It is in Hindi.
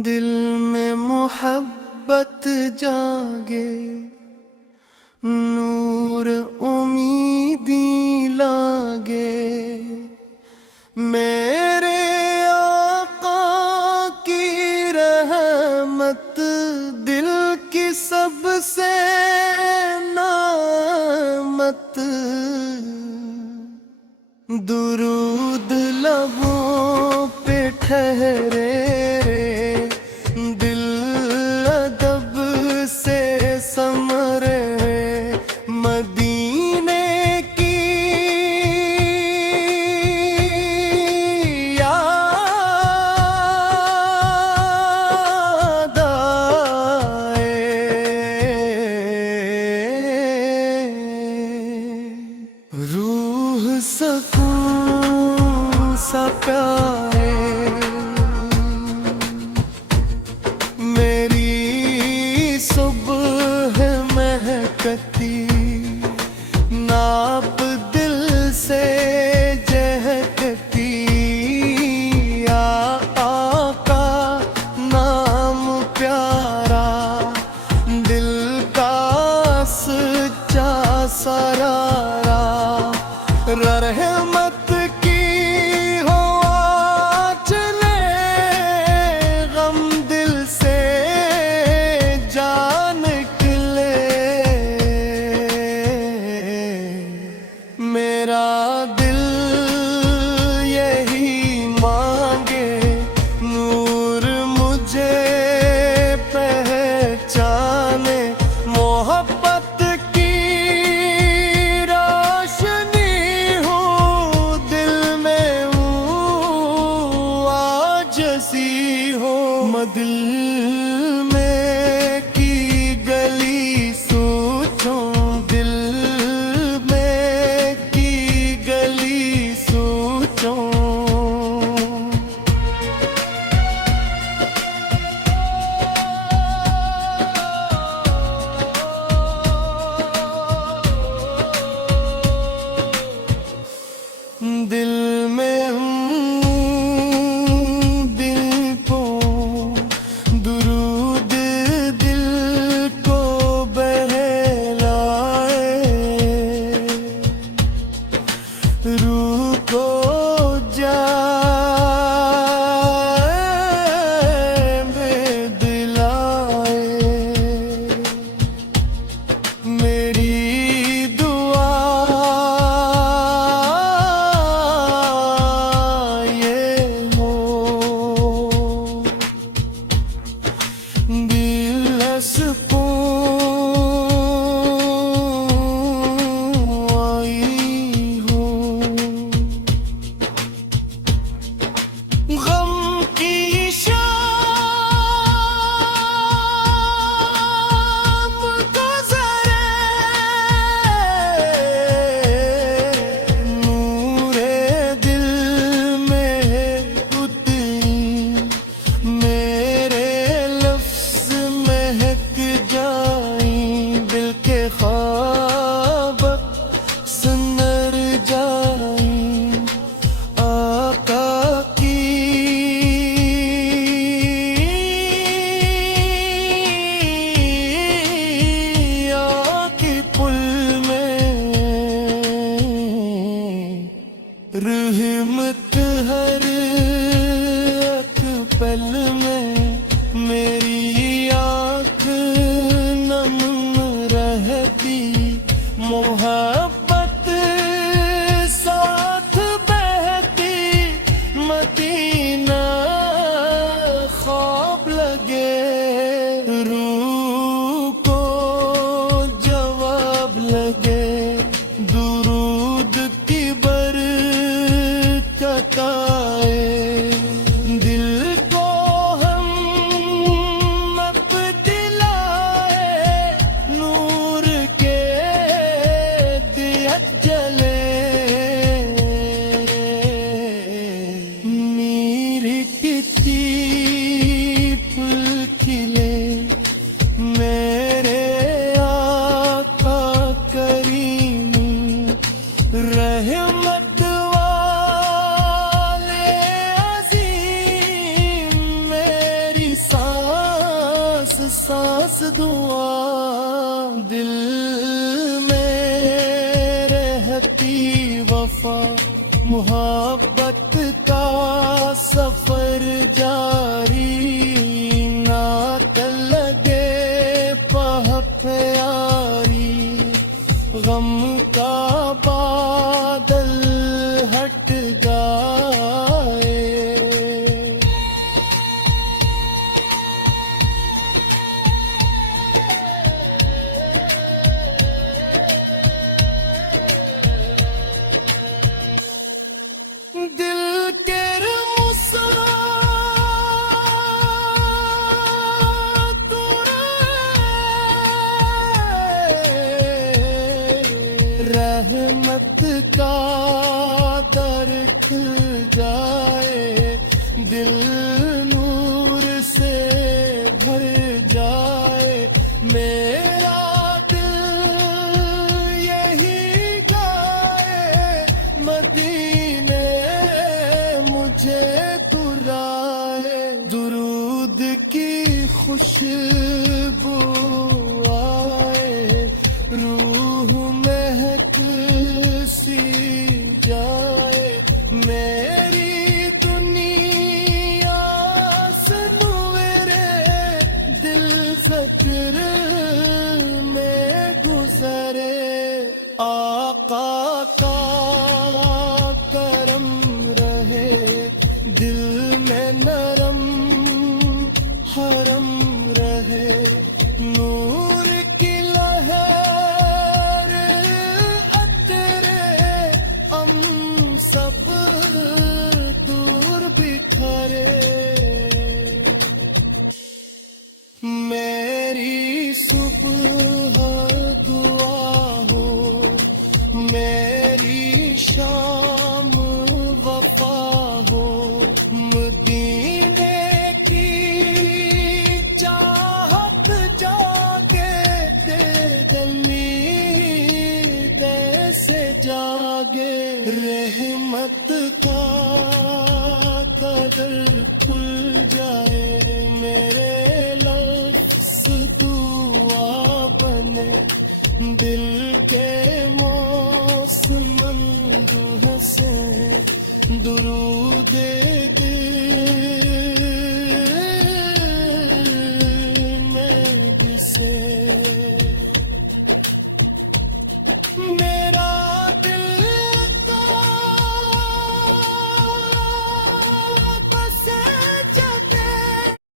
दिल में मोहब्बत जागे, नूर उम्मीदी लागे। मेरे आका की रहमत दिल की सबसे नामत। दुरूद लबों पे ठहरे, दिल अदब से समरे। मदीने की याद आए, रूह सकून सा प्यारे। मेरी सुबह महकती, नाप दिल से जहकती। या आका नाम प्यारा, दिल का सच्चा सरारा। रहमत की हो चले, गम दिल से जान निकले। मेरा दिल यही मांगे, नूर मुझे पहचाने। मोहब्बत की रोशनी हूँ, दिल में हूँ आजिज़ी हो। दिल में की गली सोचूं, दिल में की गली सोचूं। दिल में दिल को दुरूद, दिल को बहलाए। रूह को जाए दिलाए। मेरी दुआ ये हो, दिलस्पूं आई हो। गम की शाम गुज़रे, नूरे दिल में उतरी। मेरे लफ्ज़ महक जाई, दिल के ख्वाब सुनर जाई। आका की आँखी पुल में रहमत हर एक पल में। मेरी आँख नम रहती, मोहब्बत साथ बहती। मदीना ख्वाब लगे, रूह को जवाब लगे। दुरूद की बरकत आए, दिल को हम खास दुआ दिल में रहती वफा मोहब्बत का सफर जारी ना लगे पह प्यारी गम का बादल हट जाए दिल के रहमत का दर खुल जाए दिल नूर से भर जाए मेरा दिल यही गाए मदीने मुझे दुराए दुरूद की खुशबू